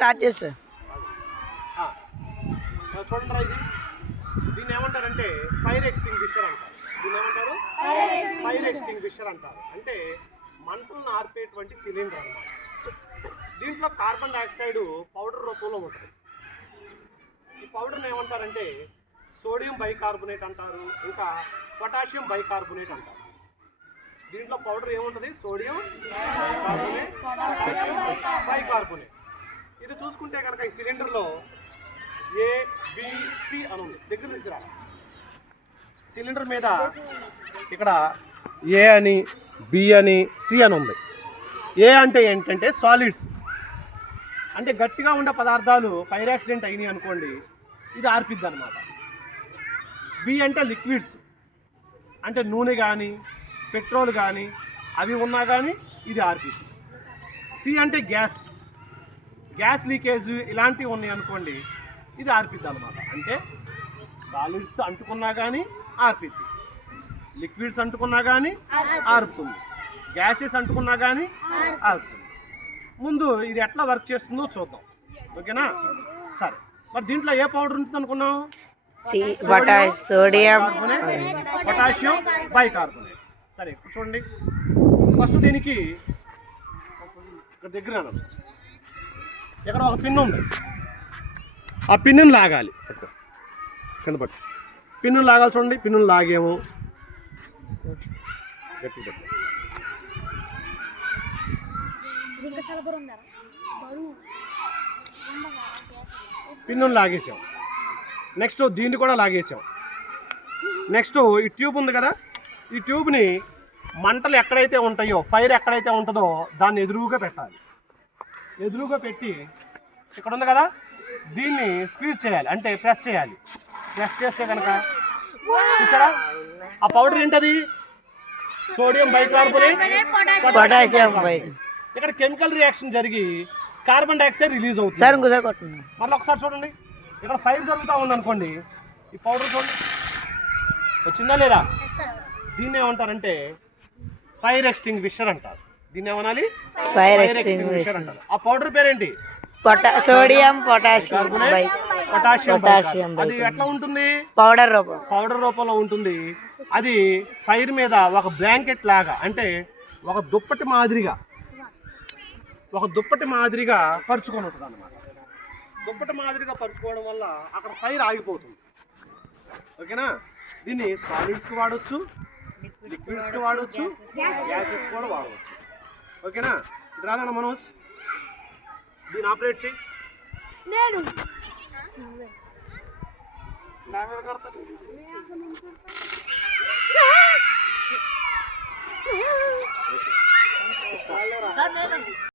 Start చేస్తా చూడండి రా, ఇది దీన్ని ఏమంటారంటే ఫైర్ ఎక్స్టింగ్విషర్ అంటారు. దీన్ని ఏమంటారు? ఫైర్ ఎక్స్టింగ్విషర్ అంటారు. అంటే మంటలను ఆర్పేటువంటి సిలిండర్ అన్నమాట. దీంట్లో కార్బన్ డైఆక్సైడ్ పౌడర్ రూపంలో ఉంటుంది. ఈ పౌడర్ని ఏమంటారంటే సోడియం బైకార్బోనేట్ అంటారు, ఇంకా పొటాషియం బైకార్బోనేట్ అంటారు. దీంట్లో పౌడర్ ఏముంటుంది? Sodium bicarbonate. ఇది చూసుకుంటే కనుక ఈ సిలిండర్లో ABC అని ఉంది. దగ్గర తీసుకురా. సిలిండర్ మీద ఇక్కడ A అని, B అని, C అని ఉంది. ఏ అంటే ఏంటంటే సాలిడ్స్, అంటే గట్టిగా ఉండే పదార్థాలు ఫైర్ యాక్సిడెంట్ అయినాయి అనుకోండి, ఇది ఆర్పిద్ది అనమాట. B అంటే లిక్విడ్స్, అంటే నూనె కానీ పెట్రోల్ కానీ అవి ఉన్నా కానీ ఇది ఆర్పిద్ది. C అంటే గ్యాస్ లీకేజ్ ఇలాంటివి ఉన్నాయి అనుకోండి, ఇది ఆర్పిద్ది అనమాట. అంటే సాలిడ్స్ అంటుకున్నా కానీ ఆర్పిద్ది, లిక్విడ్స్ అంటుకున్నా కానీ ఆర్పుతుంది, గ్యాసెస్ అంటుకున్నా కానీ ఆర్పుతుంది. ముందు ఇది ఎట్లా వర్క్ చేస్తుందో చూద్దాం, ఓకేనా? సరే, మరి దీంట్లో ఏ పౌడర్ ఉంటుంది అనుకున్నాం? Sodium potassium bicarbonate. సరే చూడండి, ఫస్ట్ దీనికి ఇక్కడ దగ్గర ఇక్కడ ఒక పిన్ ఉంది. ఆ పిన్నును లాగాలి, కింద పట్టు. పిన్నును లాగాలి, చూడండి. పిన్నును లాగేము, గట్టి పట్టు. పిన్నును లాగేసాం. నెక్స్ట్ దీన్ని కూడా లాగేసాం. నెక్స్ట్ ఈ ట్యూబ్ ఉంది కదా, ఈ ట్యూబ్ని మంటలు ఎక్కడైతే ఉంటాయో, ఫైర్ ఎక్కడైతే ఉంటుందో దాన్ని ఎదురుగా పెట్టాలి. ఎదురుగా పెట్టి ఇక్కడ ఉంది కదా, దీన్ని స్క్వీజ్ చేయాలి, అంటే ప్రెస్ చేయాలి. ప్రెస్ చేస్తే కనుక చూసారా, ఆ పౌడర్ ఏంటది? Sodium bicarbonate, potassium. ఇక్కడ కెమికల్ రియాక్షన్ జరిగి కార్బన్ డైఆక్సైడ్ రిలీజ్ అవుతుంది. మళ్ళీ ఒకసారి చూడండి, ఇక్కడ ఫైర్ జరుగుతూ ఉంది అనుకోండి, ఈ పౌడర్ చూడండి వచ్చిందా లేదా? దీన్ని ఏమంటారంటే ఫైర్ ఎక్స్టింగ్విషర్ అంటారు. దీన్ని ఏమనాలి? ఫైర్ ఎక్స్టింగ్విషర్ అంటారు. ఆ పౌడర్ పేరేంటి? Sodium potassium. అది ఎట్లా ఉంటుంది? పౌడర్ రూపంలో ఉంటుంది. అది ఫైర్ మీద ఒక బ్లాంకెట్ లాగా, అంటే ఒక దుప్పటి మాదిరిగా పరుచుకొని ఉంటుంది అన్నమాట. దుప్పటి మాదిరిగా పరుచుకోవడం వల్ల అక్కడ ఫైర్ ఆగిపోతుంది, ఓకేనా? దీన్ని సాలిడ్స్కి వాడచ్చు, లిక్విడ్స్కి వాడచ్చు, గ్యాసెస్ కూడా వాడవచ్చు, ఓకేనా? రాదన్న మనోజ్, దీన్ని ఆపరేట్ చేయి. నేను